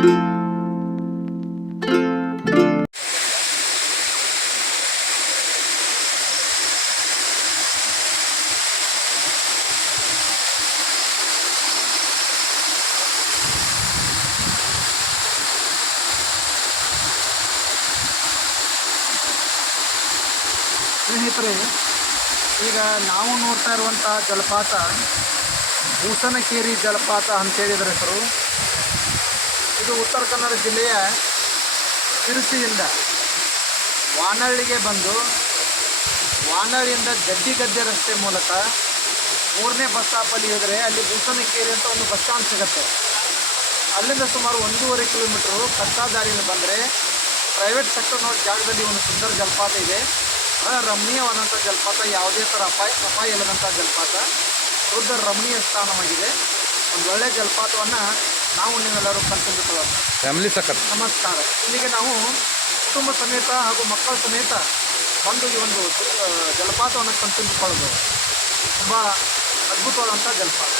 ಸ್ನೇಹಿತರೆ, ಈಗ ನಾವು ನೋಡ್ತಾ ಇರುವಂಥ ಜಲಪಾತ ಬೂಸನಕೇರಿ ಜಲಪಾತ ಅಂತೇಳಿ ಇದರ ಹೆಸರು. ಇದು ಉತ್ತರ ಕನ್ನಡ ಜಿಲ್ಲೆಯ ಶಿರಸಿಯಿಂದ ವಾನಹಳ್ಳಿಗೆ ಬಂದು ವಾನಹಳ್ಳಿಯಿಂದ ಜಡ್ಡಿಗದ್ದೆ ರಸ್ತೆ ಮೂಲಕ 3ನೇ ಬಸ್ ಸ್ಟಾಪಲ್ಲಿ ಇಳಿದ್ರೆ ಅಲ್ಲಿ ಬೂಸನಕೇರಿ ಅಂತ ಒಂದು ಬಸ್ ಸ್ಟ್ಯಾಂಡ್ ಸಿಗುತ್ತೆ. ಅಲ್ಲಿಂದ ಸುಮಾರು 1.5 ಕಿಲೋಮೀಟ್ರು ಕಚ್ಚಾ ದಾರಿಯಿಂದ ಬಂದರೆ ಪ್ರೈವೇಟ್ ಸೆಕ್ಟರ್ ನೋಡೋ ಜಾಗದಲ್ಲಿ ಒಂದು ಸುಂದರ ಜಲಪಾತ ಇದೆ. ಬಹಳ ರಮಣೀಯವಾದಂಥ ಜಲಪಾತ, ಯಾವುದೇ ಥರ ಅಪಾಯ ಇಲ್ಲದಂಥ ಜಲಪಾತ, ದೊಡ್ಡ ರಮಣೀಯ ಸ್ಥಾನವಾಗಿದೆ. ಒಂದು ಒಳ್ಳೆಯ ಜಲಪಾತವನ್ನು ನಾವು ನೀವೆಲ್ಲರೂ ಕಣ್ತುಂಬಿಕೊಳ್ಳೋಣ. ಫ್ಯಾಮಿಲಿ ಸಖತ್ ನಮಸ್ಕಾರ. ಇಲ್ಲಿಗೆ ನಾವು ಕುಟುಂಬ ಸಮೇತ ಹಾಗೂ ಮಕ್ಕಳ ಸಮೇತ ಬಂದು ಈ ಒಂದು ಜಲಪಾತವನ್ನು ಕಣ್ತುಂಬಿಕೊಳ್ಳೋದು. ತುಂಬ ಅದ್ಭುತವಾದಂಥ ಜಲಪಾತ.